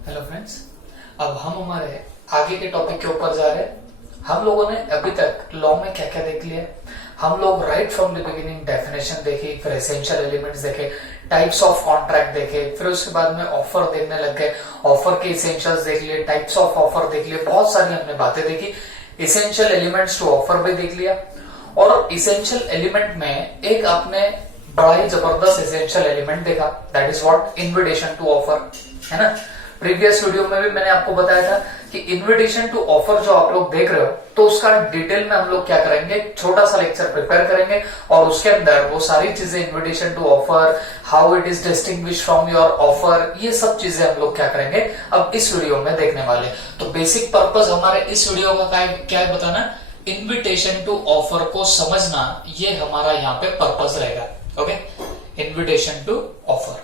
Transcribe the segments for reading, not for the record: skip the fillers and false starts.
Hello friends, अब हम हमारे आगे के टॉपिक के ऊपर जा रहे हैं। हम लोगों ने अभी तक लॉ में क्या क्या देख लिया। हम लोग right from the beginning definition देखी, फिर एसेंशियल एलिमेंट्स देखे, टाइप्स ऑफ कॉन्ट्रैक्ट देखे, फिर उसके बाद में ऑफर देखने लग गए, ऑफर के एसेंशियल्स देख लिए, टाइप्स ऑफ ऑफर देख लिए, बहुत सारी हमने बातें देखी। इसेंशियल एलिमेंट्स टू ऑफर भी देख लिया। और इसेंशियल एलिमेंट में एक आपने बड़ा ही जबरदस्त एसेंशियल एलिमेंट देखा, that is what invitation to offer, है ना। प्रीवियस वीडियो में भी मैंने आपको बताया था कि इनविटेशन टू ऑफर जो आप लोग देख रहे हो, तो उसका डिटेल में हम लोग क्या करेंगे, छोटा सा लेक्चर प्रिपेयर करेंगे और उसके अंदर वो सारी चीजें, invitation to offer, how it is distinguish from your offer, ये सब चीजें हम लोग क्या करेंगे अब इस वीडियो में देखने वाले। तो बेसिक पर्पस हमारे इस वीडियो का क्या है बताना, इनविटेशन टू ऑफर को समझना, ये हमारा यहाँ पे पर्पस रहेगा। Okay, invitation to offer.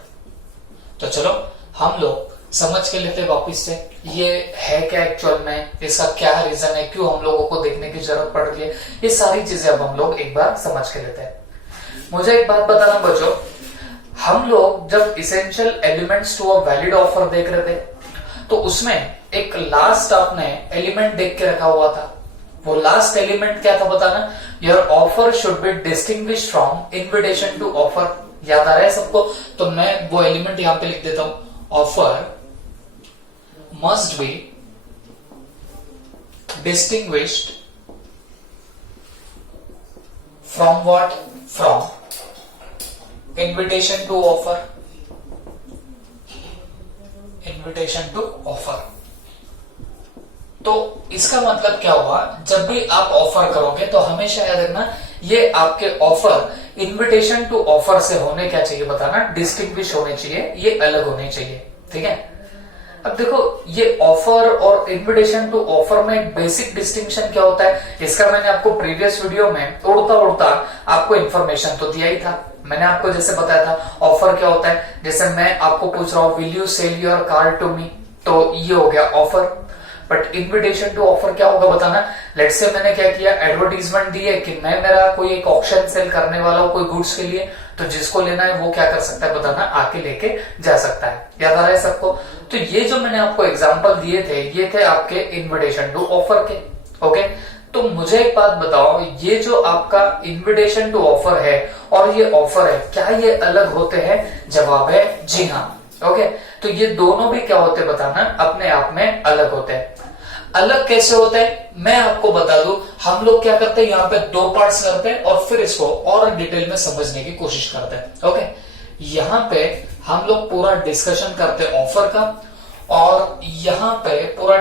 तो चलो हम लोग समझ के लेते वापिस से, ये है क्या एक्चुअल में, इसका क्या रीजन है, क्यों हम लोगों को देखने की जरूरत पड़ रही है, ये सारी चीजें अब हम लोग एक बार समझ के लेते हैं। मुझे एक बात बताना बच्चों, हम लोग जब essential elements to a valid offer देख रहे थे, तो उसमें एक लास्ट आपने एलिमेंट देख के रखा हुआ था। वो लास्ट एलिमेंट क्या था बताना, your offer should be distinguish from invitation to offer. याद आ रहा है सबको? तो मैं वो एलिमेंट यहां पे लिख देता हूं, offer must be distinguished from what? From invitation to offer. Invitation to offer. तो इसका मतलब क्या हुआ, जब भी आप ऑफर करोगे तो हमेशा याद रखना, ये आपके ऑफर इनविटेशन टू ऑफर से होने क्या चाहिए बताना, डिस्टिंग्विश होने चाहिए, ये अलग होने चाहिए। ठीक है, अब देखो ये ऑफर और इनविटेशन टू ऑफर में एक बेसिक डिस्टिंक्शन क्या होता है, इसका मैंने आपको प्रीवियस वीडियो में उड़ता उड़ता आपको इन्फॉर्मेशन तो दिया ही था। मैंने आपको जैसे बताया था ऑफर क्या होता है, जैसे मैं आपको पूछ रहा हूं will you sell your car to me, तो ये हो गया offer. But invitation to offer क्या होगा बताना, लेट्स से मैंने क्या किया, एडवर्टीजमेंट दी है कि मैं मेरा कोई एक ऑप्शन सेल करने वाला हूं कोई गुड्स के लिए, तो जिसको लेना है वो क्या कर सकता है बताना, आके लेके जा सकता है। याद आ रहा है सबको? तो ये जो मैंने आपको एग्जांपल दिए थे, ये थे आपके इनविटेशन टू ऑफर के। ओके, तो मुझे एक बात बताओ, ये जो आपका इनविटेशन टू ऑफर है और ये ऑफर है, क्या ये अलग होते हैं? जवाब है जी हाँ। ओके, तो ये दोनों भी क्या होते बताना, अपने आप में अलग होते हैं। अलग कैसे होते हैं मैं आपको बता दूं, हम लोग क्या करते हैं, यहाँ पे दो पार्ट्स करते हैं और फिर इसको और डिटेल में समझने की कोशिश करते हैं। ओके, यहाँ पे हम लोग पूरा डिस्कशन करते हैं ऑफर का, और यहाँ पे पूरा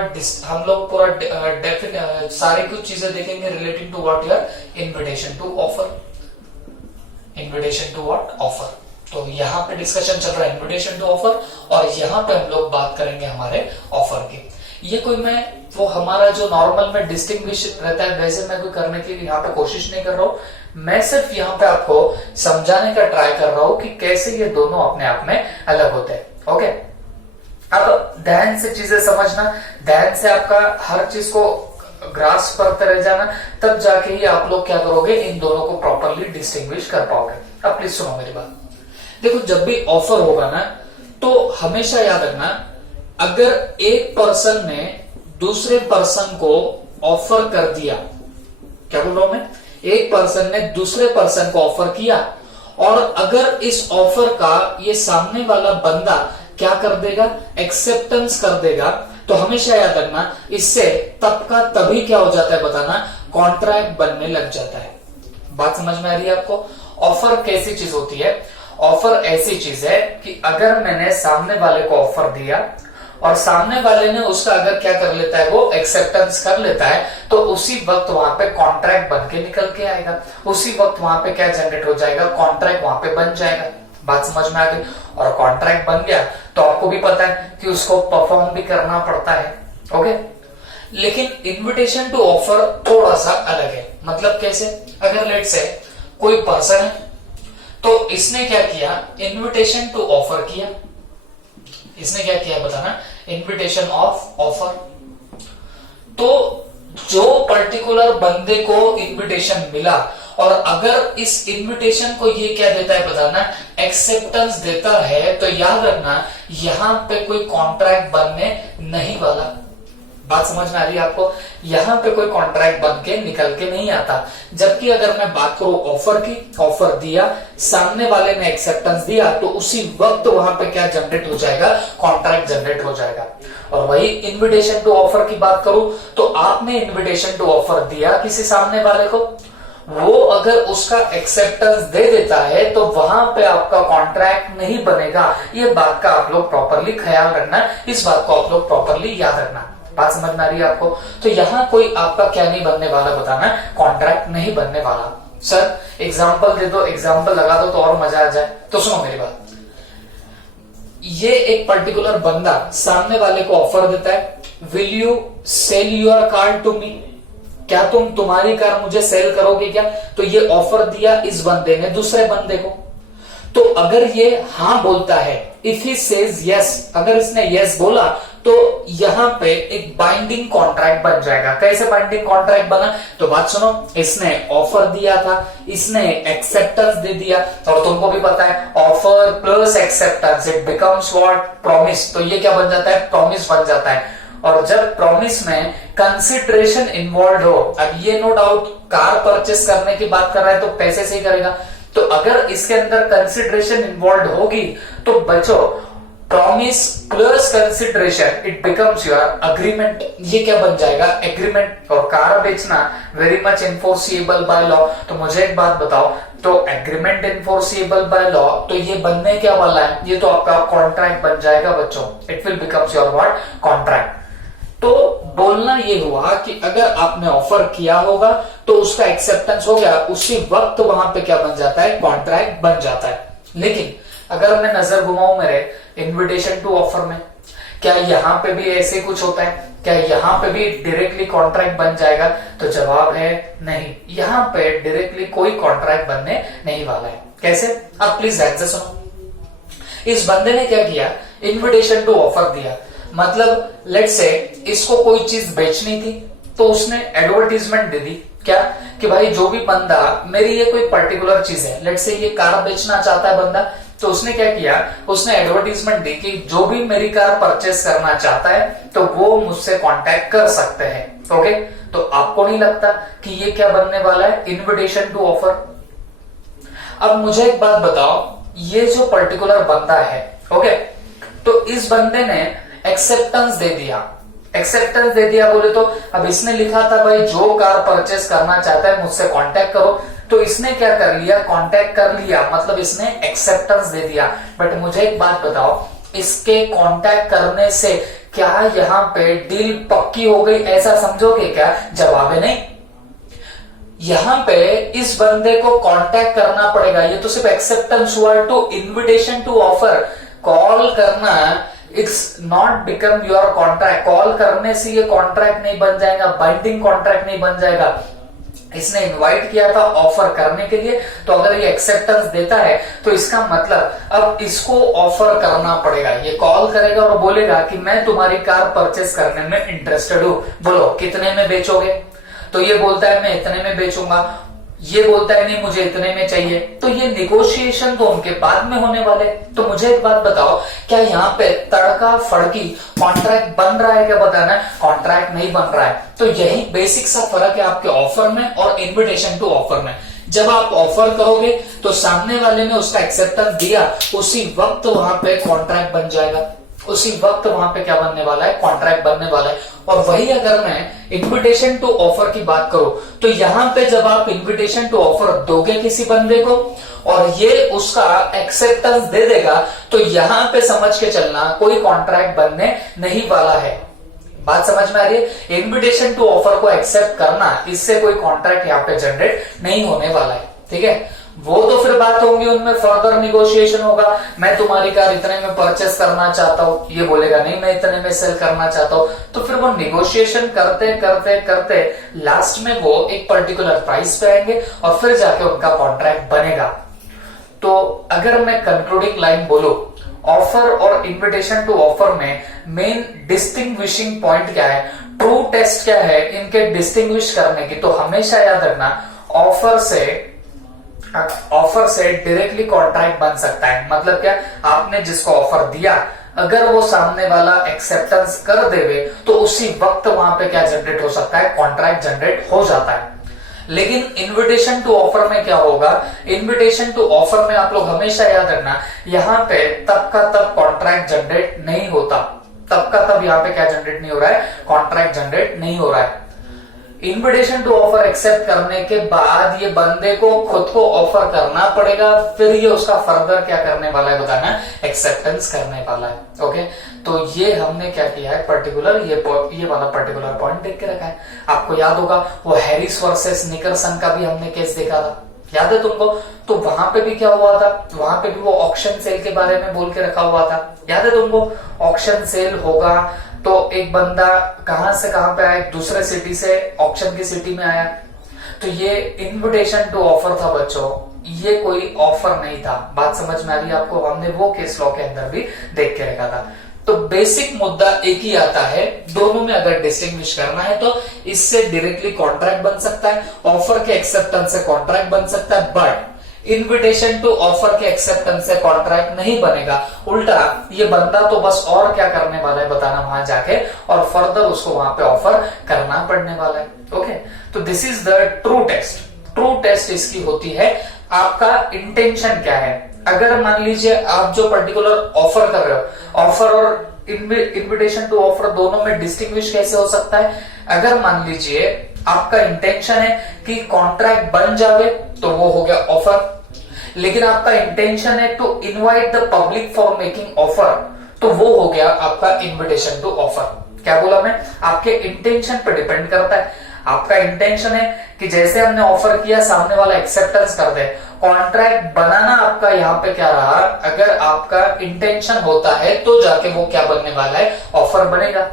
हम लोग पूरा सारी कुछ चीजें देखेंगे relating to what your invitation to offer, invitation to what offer. तो यहाँ पे डिस्कशन चल रहा है इनविटेशन टू ऑफर, और यहाँ पे हम लोग बात करेंगे हमारे ऑफर की। ये कोई मैं वो हमारा जो नॉर्मल में डिस्टिंग्विश रहता है वैसे मैं कोई करने की यहाँ पे कोशिश नहीं कर रहा हूँ, मैं सिर्फ यहाँ पे आपको समझाने का ट्राई कर रहा हूँ कि कैसे ये दोनों अपने आप में अलग होते हैं। ओके, अब ध्यान से चीजें समझना, ध्यान से आपका हर चीज को ग्रास्प करते रह जाना, तब जाके ही आप लोग क्या करोगे, इन दोनों को प्रॉपरली डिस्टिंग्विश कर पाओगे। अब प्लीज सुनो मेरी बात, देखो जब भी ऑफर होगा ना, तो हमेशा याद रखना, अगर एक पर्सन ने दूसरे पर्सन को ऑफर कर दिया, क्या बोल रहा हूं मैं, एक पर्सन ने दूसरे पर्सन को ऑफर किया, और अगर इस ऑफर का ये सामने वाला बंदा क्या कर देगा, एक्सेप्टेंस कर देगा, तो हमेशा याद रखना, इससे तब का तभी क्या हो जाता है बताना, कॉन्ट्रैक्ट बनने लग जाता है। बात समझ में आ रही है आपको? ऑफर कैसी चीज होती है, ऑफर ऐसी चीज है कि अगर मैंने सामने वाले को ऑफर दिया और सामने वाले ने उसका अगर क्या कर लेता है, वो एक्सेप्टेंस कर लेता है, तो उसी वक्त वहां पे कॉन्ट्रैक्ट बन के निकल के आएगा, उसी वक्त वहां पे क्या जनरेट हो जाएगा, कॉन्ट्रैक्ट वहां पे बन जाएगा। बात समझ में आ गई? और कॉन्ट्रैक्ट बन गया तो आपको भी पता है कि उसको परफॉर्म भी करना पड़ता है। ओके, लेकिन इनविटेशन टू ऑफर थोड़ा सा अलग है। मतलब कैसे, अगर लेट से कोई पर्सन है, तो इसने क्या किया, इनविटेशन टू ऑफर किया, इसने क्या किया बताना, इनविटेशन ऑफ ऑफर। तो जो पर्टिकुलर बंदे को इनविटेशन मिला और अगर इस इनविटेशन को ये क्या देता है बताना, एक्सेप्टेंस देता है, तो याद रखना यहां पे कोई कॉन्ट्रैक्ट बनने नहीं वाला। बात समझ में आ रही है आपको? यहां पे कोई कॉन्ट्रैक्ट बन के निकल के नहीं आता। जबकि अगर मैं बात करूं ऑफर की, ऑफर दिया, सामने वाले ने एक्सेप्टेंस दिया, तो उसी वक्त वहां पे क्या जनरेट हो जाएगा, कॉन्ट्रैक्ट जनरेट हो जाएगा। और वही इनविटेशन टू ऑफर की बात करूं तो आपने इनविटेशन टू ऑफर दिया किसी सामने वाले को, वो अगर उसका एक्सेप्टेंस दे देता है तो वहां पे आपका कॉन्ट्रैक्ट नहीं बनेगा। ये बात का आप लोग प्रॉपरली ख्याल रखना, इस बात को आप लोग प्रॉपरली याद रखना। बात समझ में आ रही है आपको? तो यहां कोई आपका क्या नहीं बनने वाला बताना, कॉन्ट्रैक्ट नहीं बनने वाला। सर एग्जाम्पल दे दो, एग्जाम्पल लगा दो तो और मजा आ जाए। तो सुनो मेरी बात, ये एक पर्टिकुलर बंदा सामने वाले को ऑफर देता है, will you sell your car to me, क्या तुम तुम्हारी कार मुझे सेल करोगे क्या? तो ये ऑफर दिया इस बंदे ने दूसरे बंदे को। तो अगर ये हाँ बोलता है, इफ ही सेज यस, अगर इसने यस बोला तो यहां पे एक बाइंडिंग कॉन्ट्रैक्ट बन जाएगा। कैसे बाइंडिंग कॉन्ट्रैक्ट बना? तो बात सुनो, इसने ऑफर दिया था, इसने एक्सेप्टेंस दे दिया, और तुमको भी पता है offer plus acceptance it becomes what, promise. तो ये क्या बन जाता है, प्रॉमिस बन जाता है। और जब प्रॉमिस में कंसिडरेशन इन्वॉल्व हो, अब ये नो डाउट कार परचेस करने की बात कर रहा है तो पैसे से ही करेगा, तो अगर इसके अंदर कंसिडरेशन इन्वॉल्व होगी तो बचो, promise plus consideration it becomes your agreement. ये क्या बन जाएगा, एग्रीमेंट। और कार बेचना very much enforceable by law. तो मुझे एक बात बताओ, तो एग्रीमेंट इन्फोर्सिएबल बाय लॉ, तो ये बनने क्या वाला है, ये तो आपका कॉन्ट्रैक्ट बन जाएगा बच्चों। It will becomes your what, contract. तो बोलना ये हुआ कि अगर आपने ऑफर किया होगा तो उसका एक्सेप्टेंस हो गया, उसी वक्त वहां पे क्या बन जाता है, कॉन्ट्रैक्ट बन जाता है। लेकिन अगर मैं नजर घुमाऊं मेरे इनविटेशन टू ऑफर में, क्या यहां पे भी ऐसे कुछ होता है? क्या यहां पे भी डायरेक्टली कॉन्ट्रैक्ट बन जाएगा? तो जवाब है नहीं, यहां पे डायरेक्टली कोई कॉन्ट्रैक्ट बनने नहीं वाला है। कैसे? आप प्लीज ध्यान से सुनो। इस बंदे ने क्या किया, इनविटेशन टू ऑफर दिया, मतलब लेट्स से इसको कोई चीज बेचनी थी तो उसने एडवर्टीजमेंट दे दी, क्या कि भाई जो भी बंदा, मेरी ये कोई पर्टिकुलर चीज है, लेट्स से ये कार बेचना चाहता है बंदा, तो उसने क्या किया, उसने एडवर्टीजमेंट दी कि जो भी मेरी कार परचेस करना चाहता है तो वो मुझसे कांटेक्ट कर सकते हैं। ओके, तो आपको नहीं लगता कि ये क्या बनने वाला है, इनविटेशन टू ऑफर? अब मुझे एक बात बताओ, ये जो पर्टिकुलर बंदा है, ओके, तो इस बंदे ने एक्सेप्टेंस दे दिया, एक्सेप्टेंस दे दिया बोले तो अब इसने लिखा था भाई जो कार परचेस करना चाहता है मुझसे कांटेक्ट करो, तो इसने क्या कर लिया, कांटेक्ट कर लिया, मतलब इसने एक्सेप्टेंस दे दिया। बट मुझे एक बात बताओ, इसके कांटेक्ट करने से क्या यहां पे डील पक्की हो गई ऐसा समझोगे क्या? जवाब है नहीं। यहां पे इस बंदे को कांटेक्ट करना पड़ेगा, ये तो सिर्फ एक्सेप्टेंस हुआ to invitation to offer. Call करना it's not become your contract, call करने से ये कॉन्ट्रैक्ट नहीं बन जाएगा, बाइंडिंग कॉन्ट्रैक्ट नहीं बन जाएगा। इसने इनवाइट किया था ऑफर करने के लिए, तो अगर ये एक्सेप्टेंस देता है तो इसका मतलब अब इसको ऑफर करना पड़ेगा। ये कॉल करेगा और बोलेगा कि मैं तुम्हारी कार परचेस करने में इंटरेस्टेड हूं, बोलो कितने में बेचोगे? तो ये बोलता है मैं इतने में बेचूंगा, ये बोलता है नहीं मुझे इतने में चाहिए, तो ये निगोशिएशन तो उनके बाद में होने वाले। तो मुझे एक बात बताओ, क्या यहाँ पे तड़का फड़की कॉन्ट्रैक्ट बन रहा है? क्या बताना, कॉन्ट्रैक्ट नहीं बन रहा है। तो यही बेसिक सा फर्क है आपके ऑफर में और इनविटेशन टू ऑफर में। जब आप ऑफर करोगे तो सामने वाले ने उसका एक्सेप्टेंस दिया, उसी वक्त वहां पे कॉन्ट्रैक्ट बन जाएगा, उसी वक्त वहां पे क्या बनने वाला है, कॉन्ट्रैक्ट बनने वाला है। और वही अगर मैं इनविटेशन टू ऑफर की बात करूं तो यहां पे जब आप इनविटेशन टू ऑफर दोगे किसी बंदे को और ये उसका एक्सेप्टेंस दे देगा, तो यहां पे समझ के चलना कोई कॉन्ट्रैक्ट बनने नहीं वाला है। बात समझ में आ रही है? इनविटेशन टू ऑफर को एक्सेप्ट करना, इससे कोई कॉन्ट्रैक्ट यहाँ पे जनरेट नहीं होने वाला है। ठीक है, वो तो फिर बात होंगी, उनमें फर्दर निगोशिएशन होगा। मैं तुम्हारी कार इतने में परचेस करना चाहता हूँ, ये बोलेगा नहीं मैं इतने में सेल करना चाहता हूँ, तो फिर वो निगोशिएशन करते करते करते लास्ट में वो एक पर्टिकुलर प्राइस पे आएंगे और फिर जाके उनका कॉन्ट्रैक्ट बनेगा। तो अगर मैं कंक्लूडिंग लाइन बोलूं, ऑफर और इनविटेशन टू ऑफर में मेन डिस्टिंग्विशिंग पॉइंट क्या है, ट्रू टेस्ट क्या है इनके डिस्टिंग्विश करने की, तो हमेशा याद रखना ऑफर से ऑफर से डायरेक्टली कॉन्ट्रैक्ट बन सकता है। मतलब क्या, आपने जिसको ऑफर दिया अगर वो सामने वाला एक्सेप्टेंस कर देवे तो उसी वक्त वहां पे क्या जनरेट हो सकता है, कॉन्ट्रैक्ट जनरेट हो जाता है। लेकिन इनविटेशन टू ऑफर में क्या होगा, इनविटेशन टू ऑफर में आप लोग हमेशा याद रखना, यहां पे तब का तब कॉन्ट्रैक्ट जनरेट नहीं होता, तब का तब यहां पे क्या जनरेट नहीं हो रहा है, कॉन्ट्रैक्ट जनरेट नहीं हो रहा है। इनविटेशन टू ऑफर एक्सेप्ट करने के बाद ये बंदे को खुद को ऑफर करना पड़ेगा, फिर ये उसका फर्दर क्या करने वाला है बताना, एक्सेप्टेंस करने वाला है। ओके, तो ये हमने क्या किया है, पर्टिकुलर ये वाला पर्टिकुलर पॉइंट देख के रखा है। आपको याद होगा वो हैरिस वर्सेस निकरसन का भी हमने केस देखा था, याद है तुमको? तो वहां पे भी क्या हुआ था, वहां पे भी वो ऑक्शन सेल के बारे में बोल के रखा हुआ था, याद है तुमको? ऑक्शन सेल होगा तो एक बंदा कहां से कहां पे आया, दूसरे सिटी से ऑक्शन की सिटी में आया, तो ये इनविटेशन टू ऑफर था बच्चों, ये कोई ऑफर नहीं था। बात समझ में आ रही है आपको? हमने वो केस लॉ के अंदर भी देख के रखा था। तो बेसिक मुद्दा एक ही आता है, दोनों में अगर डिस्टिंग्विश करना है तो इससे डायरेक्टली कॉन्ट्रैक्ट बन सकता है, ऑफर के एक्सेप्टेंस से कॉन्ट्रैक्ट बन सकता है, बट इनविटेशन टू ऑफर के एक्सेप्टेंस से कॉन्ट्रैक्ट नहीं बनेगा। उल्टा ये बंदा तो बस और क्या करने वाला है बताना, वहां जाके और फर्दर उसको वहां पे ऑफर करना पड़ने वाला है। ओके, तो this is the true test. True test इसकी होती है आपका इंटेंशन क्या है। अगर मान लीजिए आप जो पर्टिकुलर ऑफर कर रहे हो, ऑफर और इनविटेशन टू ऑफर दोनों में डिस्टिंग्विश कैसे हो सकता है, अगर मान लीजिए आपका इंटेंशन है कि कॉन्ट्रैक्ट बन जावे तो वो हो गया ऑफर, लेकिन आपका इंटेंशन है to invite the public for making offer तो वो हो गया आपका इनविटेशन टू ऑफर। क्या बोला मैं, आपके इंटेंशन पे डिपेंड करता है। आपका इंटेंशन है कि जैसे हमने ऑफर किया सामने वाला एक्सेप्टेंस कर दे, कॉन्ट्रैक्ट बनाना आपका यहाँ पे क्या रहा, अगर आपका इंटेंशन होता है तो जाके वो क्या बनने वाला है, ऑफर बनेगा।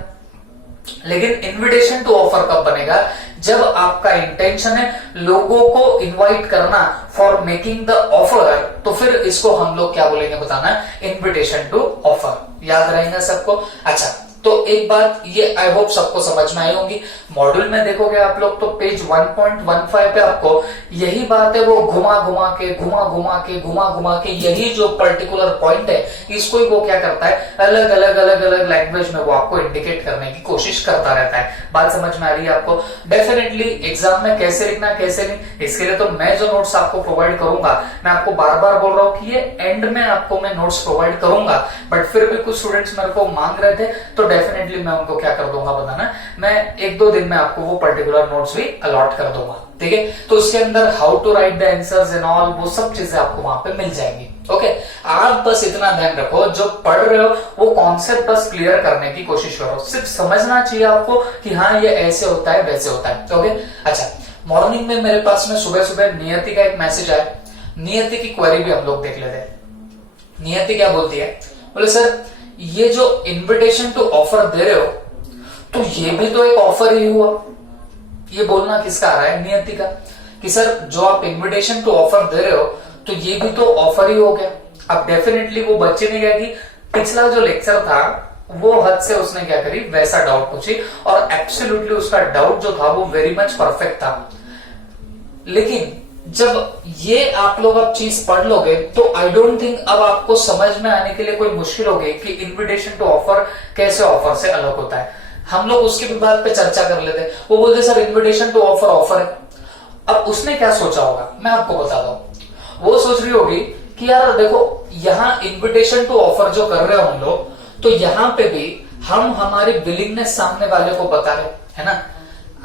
लेकिन इनविटेशन टू ऑफर कब बनेगा, जब आपका इंटेंशन है लोगों को इनवाइट करना फॉर मेकिंग द ऑफर, तो फिर इसको हम लोग क्या बोलेंगे बताना, इनविटेशन टू ऑफर। याद रहेगा सबको? अच्छा, तो एक बात ये आई होप सबको समझ में आई होगी। मॉड्यूल में देखोगे आप लोग तो पेज 1.15 पे आपको यही बात है, वो घुमा घुमा के यही जो पर्टिकुलर पॉइंट है इसको ही वो क्या करता है, अलग अलग लैंग्वेज में वो आपको इंडिकेट करने की कोशिश करता रहता है। बात समझ में आ रही है आपको? डेफिनेटली एग्जाम में कैसे लिखना कैसे नहीं, इसके लिए तो मैं जो नोट्स आपको प्रोवाइड करूंगा, मैं आपको बार बार बोल रहा हूँ कि ये एंड में आपको मैं नोट्स प्रोवाइड करूंगा, बट फिर भी कुछ स्टूडेंट्स मेरे को मांग रहे थे तो डेफिनेटली मैं उनको क्या कर दूंगा बताना, मैं 1-2 दिन में आपको वो पर्टिकुलर नोट्स भी अलॉट कर दूंगा। ठीक है, तो उसके अंदर how to write the answers and all वो सब चीजें आपको वहां पे मिल जाएंगी। ओके, आप बस इतना ध्यान रखो, जो पढ़ रहे हो वो कॉन्सेप्ट बस क्लियर करने की कोशिश करो, सिर्फ समझना चाहिए आपको कि हाँ ये ऐसे होता है वैसे होता है। ओके, अच्छा, मॉर्निंग में मेरे पास में सुबह नियति का एक मैसेज आया, नियति की क्वेरी भी हम लोग देख लेते हैं। नियति क्या बोलती है, बोले सर ये जो इनविटेशन टू ऑफर दे रहे हो तो ये भी तो एक ऑफर ही हुआ। ये बोलना किसका आ रहा है, नियति का, कि सर जो आप इनविटेशन टू ऑफर दे रहे हो तो ये भी तो ऑफर ही हो गया। अब डेफिनेटली वो बच्चे ने क्या की, पिछला जो लेक्चर था वो हद से उसने क्या करी, वैसा डाउट पूछी और एब्सोल्युटली उसका डाउट जो था वो वेरी मच परफेक्ट था। लेकिन जब ये आप लोग अब चीज पढ़ लोगे तो आई डोंट थिंक अब आपको समझ में आने के लिए कोई मुश्किल होगी कि इनविटेशन टू ऑफर कैसे ऑफर से अलग होता है। हम लोग उसके भी बात पे चर्चा कर लेते। वो बोलते सर इनविटेशन टू ऑफर है। अब उसने क्या सोचा होगा मैं आपको बताता हूं। वो सोच रही होगी कि यार देखो यहाँ इनविटेशन टू ऑफर जो कर रहे हो हम लोग, तो यहाँ पे भी हम हमारी विलिंगनेस सामने वाले को बता रहे है ना।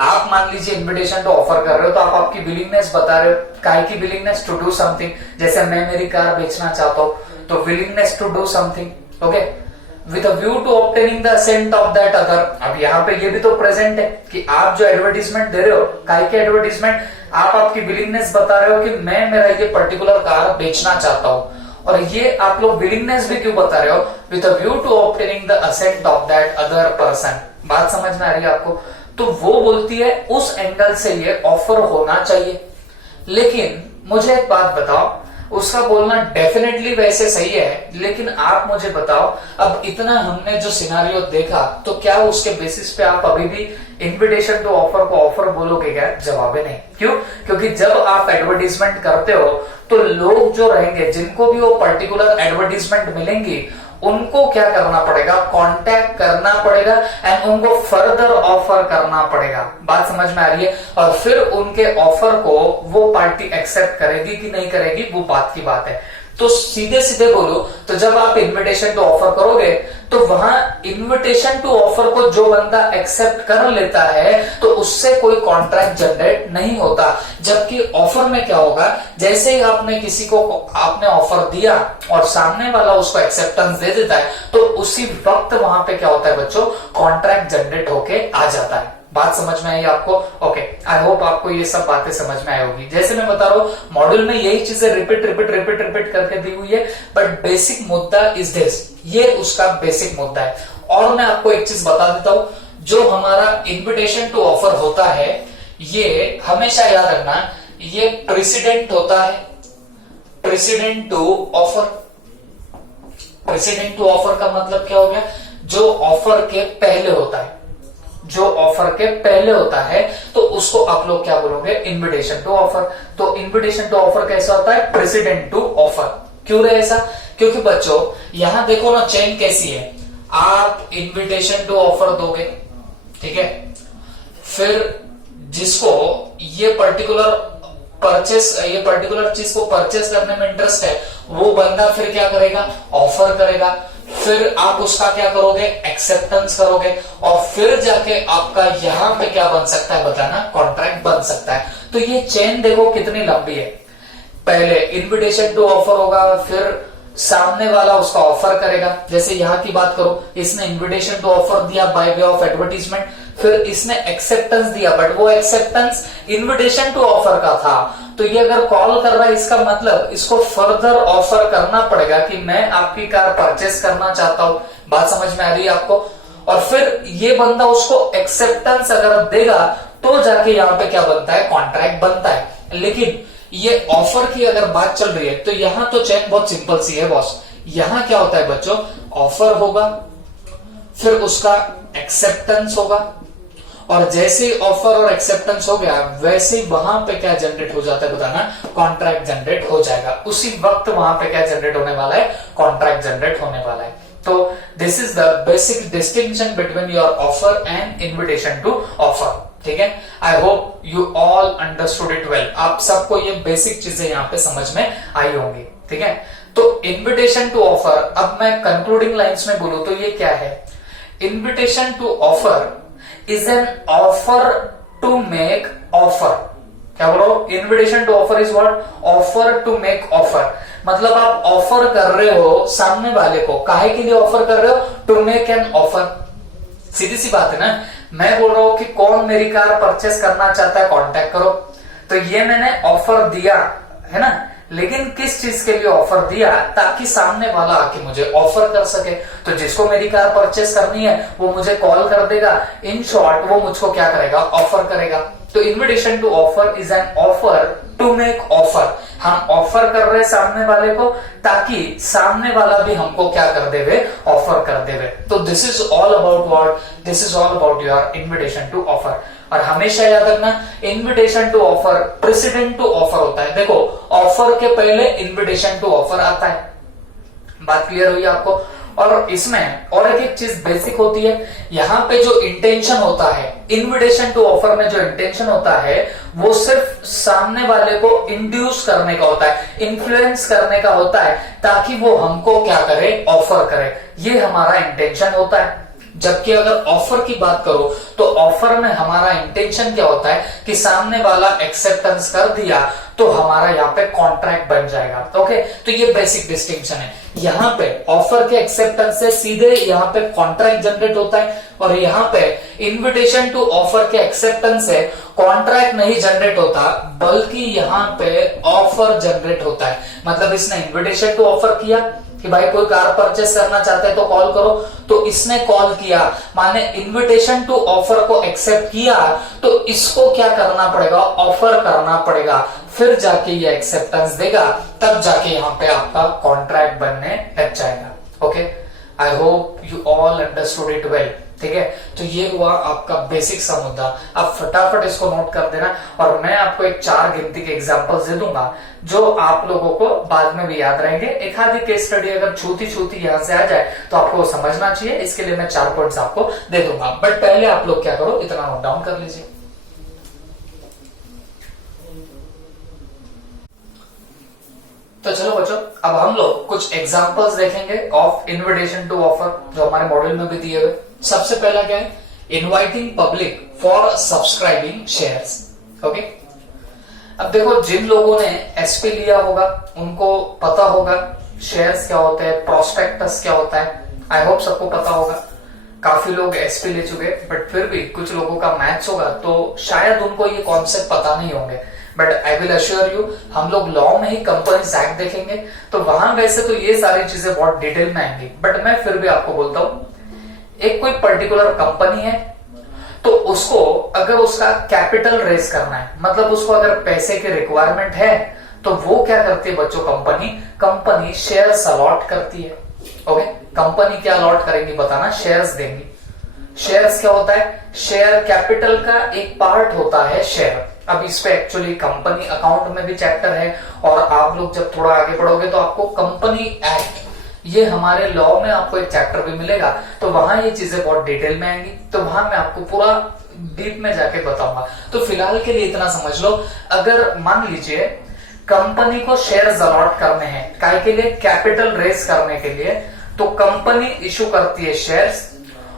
आप मान लीजिए इनविटेशन टू ऑफर कर रहे हो तो आप आपकी विलिंगनेस बता रहे हो, काय की विलिंगनेस टू डू समथिंग। जैसे मैं मेरी कार बेचना चाहता हूं तो willingness to do something, okay, with a view to obtaining the assent of that other. अब यहाँ पे ये भी तो प्रेजेंट है कि आप जो एडवर्टीजमेंट दे रहे हो, काय के एडवर्टीजमेंट, आप आपकी विलिंगनेस बता रहे हो कि मैं मेरा ये पर्टिकुलर कार बेचना चाहता हूं। और ये आप लोग विलिंगनेस भी क्यों बता रहे हो, with a view to obtaining the assent of that other person. बात समझ में आ रही है आपको? तो वो बोलती है उस एंगल से ये ऑफर होना चाहिए। लेकिन मुझे एक बात बताओ, उसका बोलना डेफिनेटली वैसे सही है, लेकिन आप मुझे बताओ अब इतना हमने जो सिनारियो देखा तो क्या उसके बेसिस पे आप अभी भी इन्विटेशन टू ऑफर को ऑफर बोलोगे क्या? जवाब है नहीं। क्यों? क्योंकि जब आप एडवर्टीजमेंट करते हो तो लोग जो रहेंगे जिनको भी वो पर्टिकुलर एडवर्टीजमेंट मिलेंगी उनको क्या करना पड़ेगा? कांटेक्ट करना पड़ेगा एंड उनको फर्दर ऑफर करना पड़ेगा। बात समझ में आ रही है? और फिर उनके ऑफर को वो पार्टी एक्सेप्ट करेगी कि नहीं करेगी वो बात की बात है। तो सीधे सीधे बोलो तो जब आप इन्विटेशन टू ऑफर करोगे तो वहां इन्विटेशन टू ऑफर को जो बंदा एक्सेप्ट कर लेता है तो उससे कोई कॉन्ट्रैक्ट जनरेट नहीं होता। जबकि ऑफर में क्या होगा, जैसे ही आपने किसी को आपने ऑफर दिया और सामने वाला उसको एक्सेप्टेंस दे देता है तो उसी वक्त वहां पे क्या होता है बच्चों, कॉन्ट्रैक्ट जनरेट होके आ जाता है। बात समझ में आई आपको? ओके, आई होप आपको ये सब बातें समझ में आई होगी। जैसे मैं बता रहा हूं मॉड्यूल में यही चीजें रिपीट करके दी हुई है, बट बेसिक मुद्दा इज दिस, ये उसका बेसिक मुद्दा है। और मैं आपको एक चीज बता देता हूं, जो हमारा इन्विटेशन टू ऑफर होता है ये हमेशा याद रखना, ये प्रेसिडेंट होता है, president to offer. President to offer का मतलब क्या हो गया? जो ऑफर के पहले होता है, जो ऑफर के पहले होता है तो उसको आप लोग क्या बोलोगे? Invitation to offer. तो इन्विटेशन टू ऑफर कैसा होता है? President to offer. क्यों रहे ऐसा? क्योंकि बच्चों यहां देखो ना चेन कैसी है, आप इन्विटेशन टू ऑफर दोगे, ठीक है, फिर जिसको ये पर्टिकुलर चीज को परचेस करने में इंटरेस्ट है वो बंदा फिर क्या करेगा? ऑफर करेगा। फिर आप उसका क्या करोगे? एक्सेप्टेंस करोगे और फिर जाके आपका यहां पे क्या बन सकता है बताना? कॉन्ट्रैक्ट बन सकता है। तो ये चेन देखो कितनी लंबी है। पहले इन्विटेशन टू ऑफर होगा, फिर सामने वाला उसका ऑफर करेगा। जैसे यहां की बात करो, इसने इन्विटेशन टू ऑफर दिया बाय वे ऑफ एडवर्टीजमेंट, फिर इसने एक्सेप्टेंस दिया, बट वो एक्सेप्टेंस इन्विटेशन टू ऑफर का था। तो ये अगर कॉल कर रहा है इसका मतलब इसको फर्दर ऑफर करना पड़ेगा कि मैं आपकी कार परचेस करना चाहता हूं। बात समझ में आ रही है आपको? और फिर ये बंदा उसको एक्सेप्टेंस अगर देगा तो जाके यहां पे क्या बनता है? कॉन्ट्रैक्ट बनता है। लेकिन ये ऑफर की अगर बात चल रही है तो यहां तो चेन बहुत सिंपल सी है बॉस। यहां क्या होता है बच्चों? ऑफर होगा, फिर उसका एक्सेप्टेंस होगा, और जैसे ही ऑफर और एक्सेप्टेंस हो गया वैसे ही वहां पे क्या जनरेट हो जाता है बताना? कॉन्ट्रैक्ट जनरेट हो जाएगा। उसी वक्त वहां पे क्या जनरेट होने वाला है? कॉन्ट्रैक्ट जनरेट होने वाला है। तो this is the basic distinction between your offer and invitation to offer. ठीक है, I hope you all understood it well. आप सबको ये बेसिक चीजें यहाँ पे समझ में आई होंगी। ठीक है, तो इन्विटेशन टू ऑफर, अब मैं कंक्लूडिंग लाइंस में बोलूं तो ये क्या है? Invitation to offer is an offer to make offer। क्या बोलो? Invitation to offer is what? Offer to make offer. मतलब आप ऑफर कर रहे हो सामने वाले को, काहे के लिए ऑफर कर रहे हो? To make an offer. सीधी सी बात है ना। मैं बोल रहा हूं कि कौन मेरी कार परचेस करना चाहता है, कांटेक्ट करो। तो ये मैंने ऑफर दिया है ना, लेकिन किस चीज के लिए ऑफर दिया? ताकि सामने वाला आके मुझे ऑफर कर सके। तो जिसको मेरी कार परचेस करनी है वो मुझे कॉल कर देगा। इन शॉर्ट वो मुझको क्या करेगा? ऑफर करेगा। तो invitation to offer is an offer to make offer. हम ऑफर कर रहे हैं सामने वाले को ताकि सामने वाला भी हमको क्या कर देवे? ऑफर कर देवे। तो this is all about what? This is all about your invitation to offer. और हमेशा याद रखना, invitation to offer president to offer होता है। देखो, ऑफर के पहले इन्विटेशन टू ऑफर आता है। बात क्लियर हुई आपको? और इसमें और एक चीज बेसिक होती है, यहां पे जो इंटेंशन होता है इन्विटेशन टू ऑफर में, जो इंटेंशन होता है वो सिर्फ सामने वाले को इंड्यूस करने का होता है, इन्फ्लुएंस करने का होता है, ताकि वो हमको क्या करे? ऑफर करे। ये हमारा इंटेंशन होता है। जबकि अगर ऑफर की बात करो तो ऑफर में हमारा इंटेंशन क्या होता है कि सामने वाला एक्सेप्टेंस कर दिया तो हमारा यहाँ पे कॉन्ट्रैक्ट बन जाएगा। ओके, तो ये बेसिक डिस्टिंक्शन है। यहाँ पे ऑफर के एक्सेप्टेंस से सीधे यहाँ पे कॉन्ट्रैक्ट जनरेट होता है, और यहाँ पे इन्विटेशन टू ऑफर के एक्सेप्टेंस से कॉन्ट्रैक्ट नहीं जनरेट होता, बल्कि यहाँ पे ऑफर जनरेट होता है। मतलब इसने इन्विटेशन टू ऑफर किया कि भाई कोई कार परचेस करना चाहते हैं तो कॉल करो, तो इसने कॉल किया, माने इन्विटेशन टू ऑफर को एक्सेप्ट किया, तो इसको क्या करना पड़ेगा? ऑफर करना पड़ेगा। फिर जाके ये एक्सेप्टेंस देगा, तब जाके यहाँ पे आपका कॉन्ट्रैक्ट बनने लग जाएगा। Okay, I hope you all understood it well. ठीक है, तो ये हुआ आपका बेसिक सा मुद्दा। आप फटाफट इसको नोट कर देना, और मैं आपको एक 4 गिनती के एग्जांपल्स दे दूंगा जो आप लोगों को बाद में भी याद रहेंगे। एक आधी केस स्टडी अगर छूती यहां से आ जाए तो आपको समझना चाहिए, इसके लिए मैं 4 पॉइंट्स आपको दे दूंगा। बट पहले आप लोग क्या करो, इतना नोट डाउन कर लीजिए। तो चलो बच्चों, अब हम लोग कुछ एग्जांपल्स देखेंगे ऑफ इनविटेशन टू ऑफर, जो हमारे मॉड्यूल में भी दिए हुए। सबसे पहला क्या है, inviting public for subscribing shares. Okay, अब देखो, जिन लोगों ने एसपी लिया होगा उनको पता होगा शेयर्स क्या होते हैं, प्रोस्पेक्टस क्या होता है। आई होप सबको पता होगा, काफी लोग एसपी ले चुके, बट फिर भी कुछ लोगों का मैथ्स होगा तो शायद उनको ये कॉन्सेप्ट पता नहीं होंगे। But I will assure you, हम लोग लॉ में ही कंपनीज एक्ट देखेंगे तो वहां वैसे तो ये सारी चीजें बहुत डिटेल में आएंगी, बट मैं फिर भी आपको बोलता हूं, एक कोई पर्टिकुलर कंपनी है तो उसको अगर उसका कैपिटल रेज करना है, मतलब उसको अगर पैसे की रिक्वायरमेंट है, तो वो क्या करती है बच्चों, कंपनी शेयर्स अलॉट करती है। ओके, कंपनी क्या अलॉट करेंगी बताना, शेयर्स देंगी। शेयर्स क्या होता है, शेयर कैपिटल का एक पार्ट होता है शेयर। अब इस पे एक्चुअली कंपनी अकाउंट में भी चैप्टर है, और आप लोग जब थोड़ा आगे बढ़ोगे तो आपको कंपनी एक्ट, ये हमारे लॉ में आपको एक चैप्टर भी मिलेगा, तो वहां ये चीजें बहुत डिटेल में आएंगी, तो वहां मैं आपको पूरा डीप में जाके बताऊंगा। तो फिलहाल के लिए इतना समझ लो, अगर मान लीजिए कंपनी को शेयर्स अलॉट करने हैं, काय के लिए, कैपिटल रेज करने के लिए, तो कंपनी इशू करती है शेयर्स,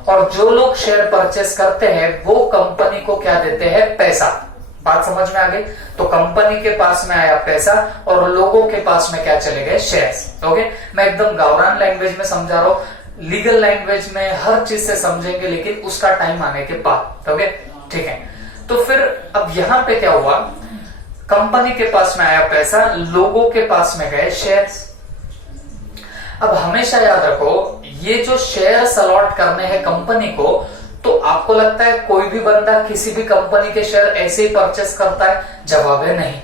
और जो लोग शेयर परचेस करते हैं वो कंपनी को क्या देते हैं, पैसा। बात समझ में आ गई? तो कंपनी के पास में आया पैसा और लोगों के पास में क्या चले गए, शेयर्स। ओके, मैं एकदम गावरान लैंग्वेज में समझा रहा हूं, लीगल लैंग्वेज में हर चीज से समझेंगे, लेकिन उसका टाइम आने के बाद। ओके, ठीक है। तो फिर अब यहां पे क्या हुआ, कंपनी के पास में आया पैसा, लोगों के पास में गए शेयर्स। अब हमेशा याद रखो, ये जो शेयर्स अलॉट करने हैं कंपनी को, तो आपको लगता है कोई भी बंदा किसी भी कंपनी के शेयर ऐसे ही परचेस करता है? जवाब है नहीं।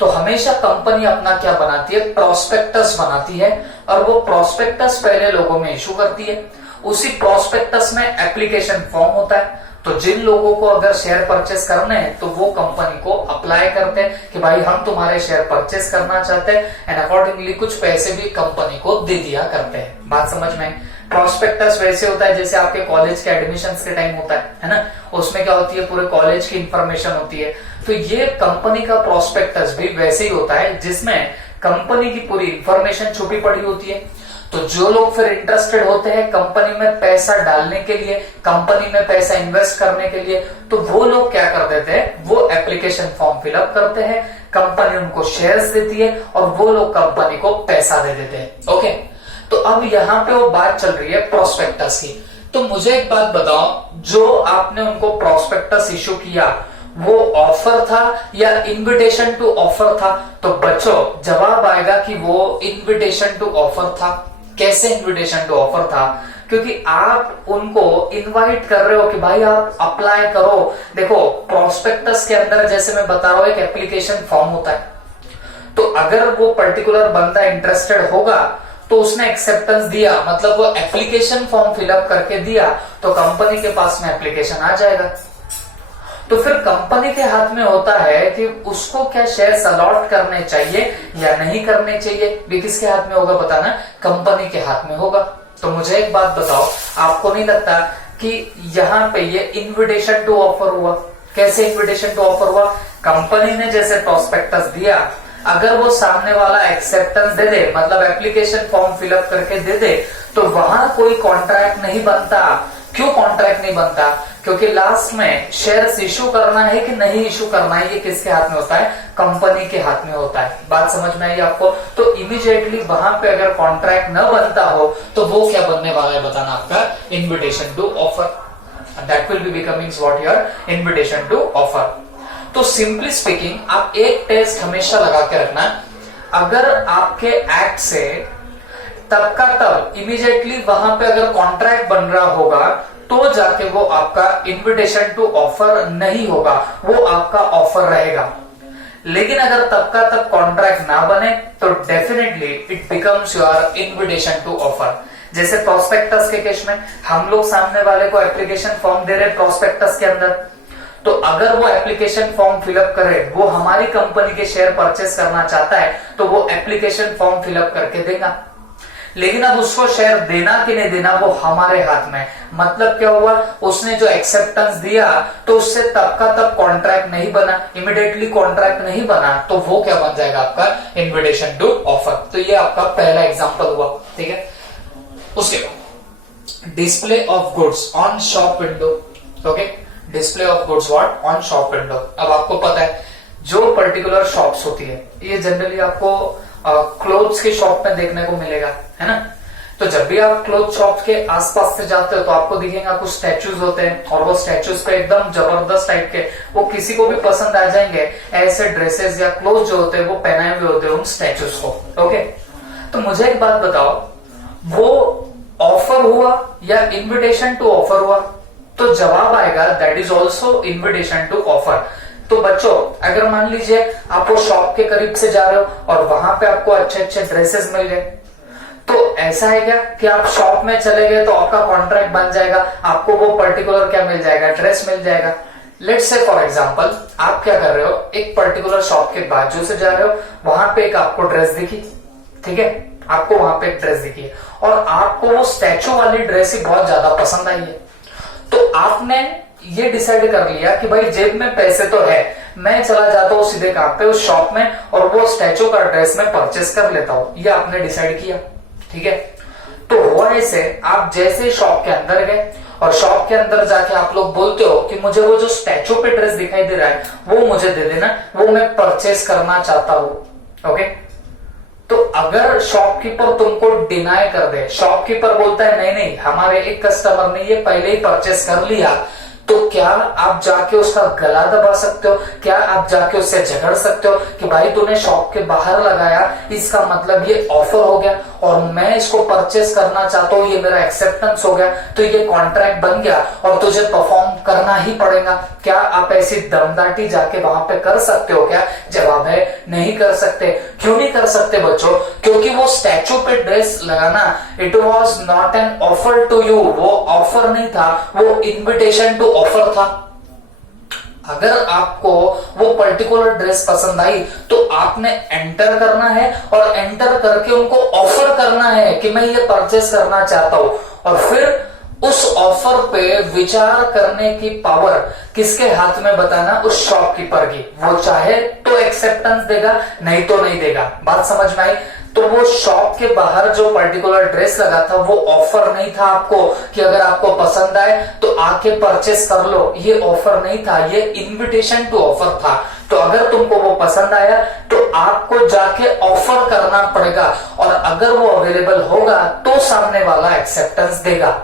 तो हमेशा कंपनी अपना क्या बनाती है, प्रोस्पेक्टस बनाती है, और वो प्रोस्पेक्टस पहले लोगों में इशू करती है। उसी प्रोस्पेक्टस में एप्लीकेशन फॉर्म होता है, तो जिन लोगों को अगर शेयर परचेस करने हैं तो वो कंपनी को अप्लाई करते हैं कि भाई हम तुम्हारे शेयर परचेस करना चाहते हैं, एंड अकॉर्डिंगली कुछ पैसे भी कंपनी को दे दिया करते हैं। बात समझ में? प्रोस्पेक्टस वैसे होता है जैसे आपके कॉलेज के एडमिशन्स के टाइम होता है ना, उसमें क्या होती है, पूरे कॉलेज की इंफॉर्मेशन होती है। तो ये कंपनी का प्रोस्पेक्टस भी वैसे ही होता है, जिसमें कंपनी की पूरी इंफॉर्मेशन छुपी पड़ी होती है। तो जो लोग फिर इंटरेस्टेड होते हैं कंपनी में पैसा डालने के लिए, कंपनी में पैसा इन्वेस्ट करने के लिए, तो वो लोग क्या कर देते हैं, वो एप्लीकेशन फॉर्म फिलअप करते हैं, कंपनी उनको शेयर्स देती है, और वो लोग कंपनी को पैसा दे देते हैं। ओके, तो अब यहाँ पे वो बात चल रही है प्रोस्पेक्टस की। तो मुझे एक बात बताओ, जो आपने उनको प्रोस्पेक्टस इशू किया वो ऑफर था या इनविटेशन टू ऑफर था? तो बच्चों जवाब आएगा कि वो इनविटेशन टू ऑफर था। कैसे इनविटेशन टू ऑफर था? क्योंकि आप उनको इनवाइट कर रहे हो कि भाई आप अप्लाई करो। देखो, प्रोस्पेक्टस के अंदर जैसे मैं बता रहा हूं एक एप्लीकेशन फॉर्म होता है, तो अगर वो पर्टिकुलर बंदा इंटरेस्टेड होगा तो उसने एक्सेप्टेंस दिया, मतलब वो एप्लीकेशन फॉर्म फिलअप करके दिया, तो कंपनी के पास में एप्लीकेशन आ जाएगा। तो फिर कंपनी के हाथ में होता है कि उसको क्या शेयर्स अलॉट करने चाहिए या नहीं करने चाहिए। भी किसके हाथ में होगा बताना, कंपनी के हाथ में होगा। तो मुझे एक बात बताओ, आपको नहीं लगता कि यहाँ पे ये इनविटेशन टू ऑफर हुआ? कैसे इनविटेशन टू ऑफर हुआ? कंपनी ने जैसे प्रोस्पेक्टस दिया, अगर वो सामने वाला एक्सेप्टेंस दे दे, मतलब एप्लीकेशन फॉर्म फिलअप करके दे दे, तो वहां कोई कॉन्ट्रैक्ट नहीं बनता। क्यों कॉन्ट्रैक्ट नहीं बनता? क्योंकि लास्ट में शेयर्स इशू करना है कि नहीं इशू करना है, ये किसके हाथ में होता है, कंपनी के हाथ में होता है। बात समझ में आई आपको? तो इमीडिएटली वहां पे अगर कॉन्ट्रैक्ट न बनता हो तो वो क्या बनने वाला है बताना, आपका invitation to offer. That will be becoming what your invitation to offer. तो सिंपली स्पीकिंग, आप एक टेस्ट हमेशा लगा के रखना, अगर आपके एक्ट से तब का तब इमीडिएटली वहां पे अगर कॉन्ट्रैक्ट बन रहा होगा तो जाके वो आपका इनविटेशन टू ऑफर नहीं होगा, वो आपका ऑफर रहेगा। लेकिन अगर तब का तब कॉन्ट्रैक्ट ना बने तो definitely it becomes your invitation to offer. जैसे प्रोस्पेक्टस के केस में हम लोग सामने वाले को एप्लीकेशन फॉर्म दे रहे प्रोस्पेक्टस के अंदर, तो अगर वो एप्लीकेशन फॉर्म फिलअप करे, वो हमारी कंपनी के शेयर परचेस करना चाहता है तो वो एप्लीकेशन फॉर्म फिलअप करके देगा। लेकिन अब उसको शेयर देना कि नहीं देना वो हमारे हाथ में। मतलब क्या हुआ, उसने जो एक्सेप्टेंस दिया तो उससे तब का तब कॉन्ट्रैक्ट नहीं बना, इमीडिएटली कॉन्ट्रैक्ट नहीं बना, तो वो क्या बन जाएगा आपका इन्विटेशन टू ऑफर। तो ये आपका पहला एग्जांपल हुआ, ठीक है। उसके बाद display of goods on shop window, okay. Display of goods what on shop window. अब आपको पता है जो पर्टिकुलर शॉप्स होती है ये जनरली आपको क्लोथ्स के शॉप में देखने को मिलेगा, है ना। तो जब भी आप क्लोथ शॉप के आसपास से जाते हो तो आपको दिखेगा कुछ स्टैचूज होते हैं, और वो स्टैचूज पे एकदम जबरदस्त टाइप के, वो किसी को भी पसंद आ जाएंगे ऐसे ड्रेसेस या क्लोथ जो होते हैं वो पहनाए हुए होते हैं उन स्टैचूज को, ओके। तो मुझे एक बात बताओ, वो ऑफर हुआ या इन्विटेशन टू ऑफर हुआ? तो जवाब आएगा that is also invitation to offer. तो बच्चों अगर मान लीजिए आप वो शॉप के करीब से जा रहे हो और वहां पे आपको अच्छे अच्छे ड्रेसेस मिल गए, तो ऐसा है क्या कि आप शॉप में चले गए तो आपका कॉन्ट्रैक्ट बन जाएगा, आपको वो पर्टिकुलर क्या मिल जाएगा, ड्रेस मिल जाएगा। लेट्स से फॉर एग्जांपल आप क्या कर रहे हो, एक पर्टिकुलर शॉप के बाजू से जा रहे हो, वहां पे एक आपको ड्रेस दिखी, ठीक है, आपको वहां पे एक ड्रेस दिखी है और आपको वो स्टैचू वाली ड्रेस ही बहुत ज्यादा पसंद आई है। तो आपने ये डिसाइड कर लिया कि भाई जेब में पैसे तो है, मैं चला जाता हूँ सीधे काम पे उस शॉप में और वो स्टैचू का ड्रेस में परचेस कर लेता हूँ, ये आपने डिसाइड किया, ठीक है। तो हुआ ऐसे, आप जैसे शॉप के अंदर गए और शॉप के अंदर जाके आप लोग बोलते हो कि मुझे वो जो स्टैचू पे ड्रेस दिखाई दे रहा है वो मुझे दे देना, वो मैं परचेस करना चाहता हूँ, ओके। तो अगर शॉपकीपर तुमको डिनाई कर दे, शॉपकीपर बोलता है नहीं नहीं हमारे एक कस्टमर ने ये पहले ही परचेस कर लिया, तो क्या आप जाके उसका गला दबा सकते हो? क्या आप जाके उससे झगड़ सकते हो कि भाई तूने शॉप के बाहर लगाया, इसका मतलब ये ऑफर हो गया और मैं इसको परचेस करना चाहता हूँ, ये मेरा एक्सेप्टेंस हो गया, तो ये कॉन्ट्रैक्ट बन गया और तुझे परफॉर्म करना ही पड़ेगा। क्या आप ऐसी दमदाटी जाके वहां पे कर सकते हो क्या? जवाब है नहीं कर सकते। क्यों नहीं कर सकते बच्चों? क्योंकि वो स्टैचू पे ड्रेस लगाना it was not an offer to you, वो ऑफर नहीं था, वो इन्विटेशन टू ऑफर था। अगर आपको वो पर्टिकुलर ड्रेस पसंद आई तो आपने एंटर करना है और एंटर करके उनको ऑफर करना है कि मैं ये परचेस करना चाहता हूं, और फिर उस ऑफर पे विचार करने की पावर किसके हाथ में बताना? उस शॉपकीपर की। वो चाहे तो एक्सेप्टेंस देगा, नहीं तो नहीं देगा। बात समझ में आई? तो वो शॉप के बाहर जो पर्टिकुलर ड्रेस लगा था वो ऑफर नहीं था आपको कि अगर आपको पसंद आए तो आके परचेस कर लो, ये ऑफर नहीं था, ये इन्विटेशन टू ऑफर था। तो अगर तुमको वो पसंद आया तो आपको जाके ऑफर करना पड़ेगा, और अगर वो अवेलेबल होगा तो सामने वाला एक्सेप्टेंस देगा।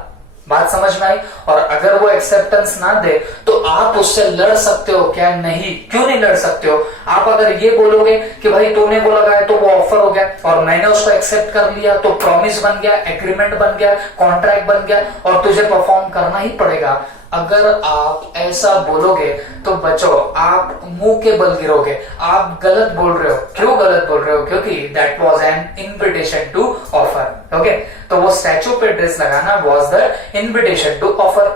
बात समझ में आई? और अगर वो एक्सेप्टेंस ना दे तो आप उससे लड़ सकते हो क्या? नहीं। क्यों नहीं लड़ सकते हो? आप अगर ये बोलोगे कि भाई तूने वो लगाया तो वो ऑफर हो गया और मैंने उसको एक्सेप्ट कर लिया, तो प्रॉमिस बन गया, एग्रीमेंट बन गया, कॉन्ट्रैक्ट बन गया और तुझे परफॉर्म करना ही पड़ेगा। अगर आप ऐसा बोलोगे तो बच्चों आप मुंह के बल गिरोगे, आप गलत बोल रहे हो। क्यों गलत बोल रहे हो? क्योंकि that was an invitation to offer, okay. तो वो स्टैचू पे ड्रेस लगाना was the invitation to offer.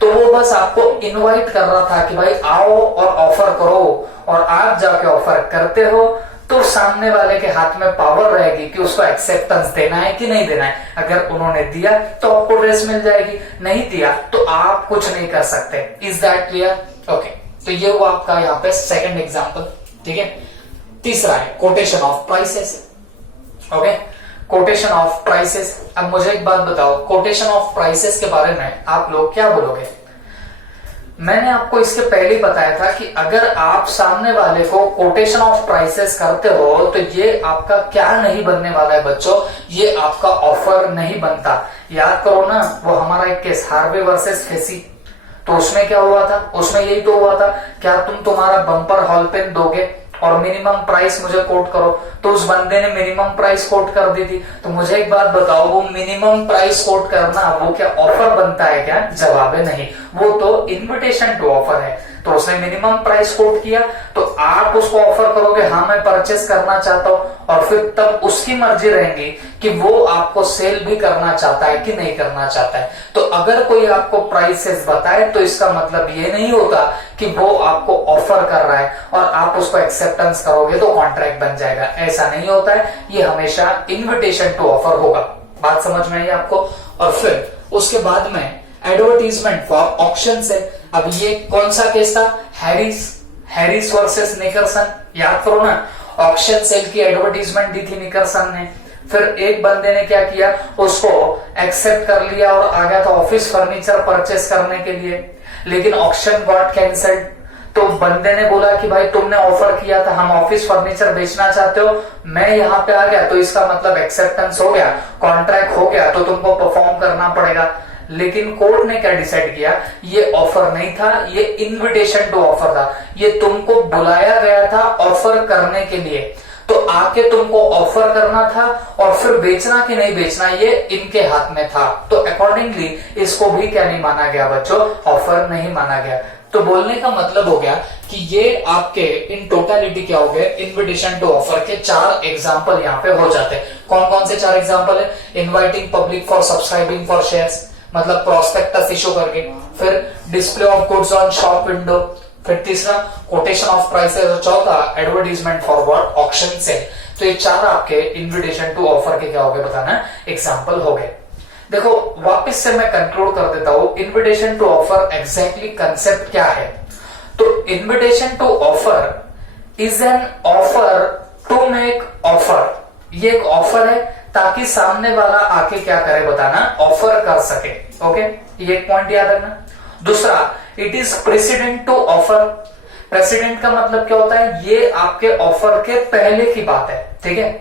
तो वो बस आपको इनवाइट कर रहा था कि भाई आओ और ऑफर करो, और आप जाके ऑफर करते हो तो सामने वाले के हाथ में पावर रहेगी कि उसको एक्सेप्टेंस देना है कि नहीं देना है। अगर उन्होंने दिया तो आपको ड्रेस मिल जाएगी, नहीं दिया तो आप कुछ नहीं कर सकते। Is that clear? ओके। तो ये हुआ आपका यहाँ पे सेकंड एग्जांपल, ठीक है। तीसरा है quotation of prices, okay. Quotation of prices. अब मुझे एक बात बताओ, कोटेशन ऑफ प्राइसेस के बारे में आप लोग क्या बोलोगे? मैंने आपको इसके पहले ही बताया था कि अगर आप सामने वाले को कोटेशन ऑफ प्राइसेस करते हो तो ये आपका क्या नहीं बनने वाला है बच्चों? ये आपका ऑफर नहीं बनता। याद करो ना, वो हमारा एक केस हार्वे वर्सेस फेसी, तो उसमें क्या हुआ था? उसमें यही तो हुआ था, क्या तुम तुम्हारा बम्पर हॉल पेन दोगे और मिनिमम प्राइस मुझे कोट करो? तो उस बंदे ने मिनिमम प्राइस कोट कर दी थी। तो मुझे एक बात बताओ, वो मिनिमम प्राइस कोट करना वो क्या ऑफर बनता है क्या? जवाब है नहीं, वो तो इन्विटेशन टू ऑफर है। तो उसने मिनिमम प्राइस कोट किया, तो आप उसको ऑफर करोगे हाँ मैं परचेस करना चाहता हूं, और फिर तब उसकी मर्जी रहेगी कि वो आपको सेल भी करना चाहता है कि नहीं करना चाहता है। तो अगर कोई आपको प्राइसेस बताए तो इसका मतलब ये नहीं होता कि वो आपको ऑफर कर रहा है और आप उसको एक्सेप्टेंस करोगे तो कॉन्ट्रैक्ट बन जाएगा, ऐसा नहीं होता है। ये हमेशा इन्विटेशन टू ऑफर होगा। बात समझ में आई आपको? और फिर उसके बाद में एडवर्टीजमेंट फॉर ऑक्शन से। अब ये कौन सा केस था? हैरिस वर्सेस निकरसन, याद करो ना, ऑक्शन सेल की एडवर्टीजमेंट दी थी निकरसन ने। फिर एक बंदे ने क्या किया, उसको एक्सेप्ट कर लिया और आ गया था ऑफिस फर्नीचर परचेस करने के लिए, लेकिन ऑक्शन गॉट कैंसल्ड। तो बंदे ने बोला कि भाई तुमने ऑफर किया था, हम ऑफिस फर्नीचर बेचना चाहते हो, मैं यहाँ पे आ गया, तो इसका मतलब एक्सेप्टेंस हो गया, कॉन्ट्रैक्ट हो गया, तो तुमको परफॉर्म करना पड़ेगा। लेकिन कोर्ट ने क्या डिसाइड किया, ये ऑफर नहीं था, ये इन्विटेशन टू ऑफर था। ये तुमको बुलाया गया था ऑफर करने के लिए, तो आके तुमको ऑफर करना था और फिर बेचना कि नहीं बेचना ये इनके हाथ में था। तो अकॉर्डिंगली इसको भी क्या नहीं माना गया बच्चों, ऑफर नहीं माना गया। तो बोलने का मतलब हो गया कि ये आपके इन टोटलिटी क्या हो गए, इन्विटेशन टू ऑफर के 4 एग्जाम्पल यहाँ पे हो जाते हैं। कौन कौन से 4 एग्जाम्पल है? Inviting public for subscribing for shares, मतलब प्रोस्पेक्टस इशू करके, फिर display of goods on shop window, फिर तीसरा कोटेशन ऑफ प्राइसेस, और चौथा advertisement for what, auction sale. तो ये 4 आपके इन्विटेशन टू ऑफर के क्या हो गए बताना, एग्जाम्पल हो गए। देखो वापस से मैं कंक्लूड कर देता हूं, invitation to offer exactly concept क्या है। तो invitation to offer is an offer to make offer. ये एक ऑफर है ताकि सामने वाला आके क्या करे बताना, ऑफर कर सके। ओके, ये एक पॉइंट याद रखना। दूसरा, it is president to offer. President का मतलब क्या होता है, ये आपके ऑफर के पहले की बात है, ठीक है।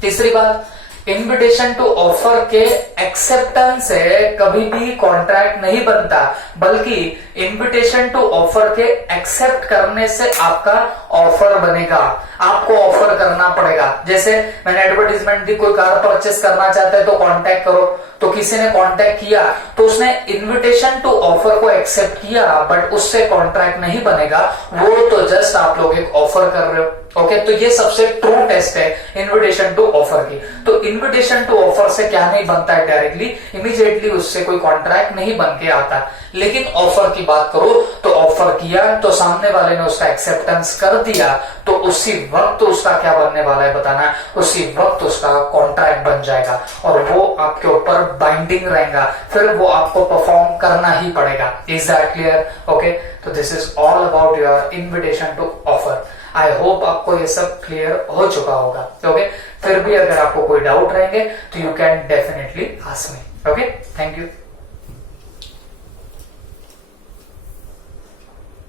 तीसरी बात, इन्विटेशन टू ऑफर के एक्सेप्टेंस से कभी भी कॉन्ट्रैक्ट नहीं बनता, बल्कि इन्विटेशन टू ऑफर के एक्सेप्ट करने से आपका ऑफर बनेगा। आपको ऑफर करना पड़ेगा। जैसे मैंने एडवर्टीजमेंट दी, कोई कार परचेस करना चाहता है तो कांटेक्ट करो, तो किसी ने कांटेक्ट किया तो उसने इन्विटेशन टू ऑफर को एक्सेप्ट किया, बट उससे कॉन्ट्रैक्ट नहीं बनेगा, वो तो जस्ट आप लोग एक ऑफर कर रहे हो। ओके, तो ये सबसे ट्रू टेस्ट है इन्विटेशन टू ऑफर की। तो इन्विटेशन टू ऑफर से क्या नहीं बनता है डायरेक्टली, इमीडिएटली उससे कोई कॉन्ट्रैक्ट नहीं बन के आता। लेकिन ऑफर की बात करो तो ऑफर किया तो सामने वाले ने उसका एक्सेप्टेंस कर दिया, तो उसी वक्त उसका क्या बनने वाला है बताना, उसी वक्त उसका कॉन्ट्रैक्ट बन जाएगा और वो आपके ऊपर बाइंडिंग रहेगा, फिर वो आपको परफॉर्म करना ही पड़ेगा। Is that clear? ओके, तो this is all about your invitation to offer. I hope आपको ये सब क्लियर हो चुका होगा। ओके, फिर भी अगर आपको कोई डाउट रहेंगे तो you can definitely ask me. Okay, thank you.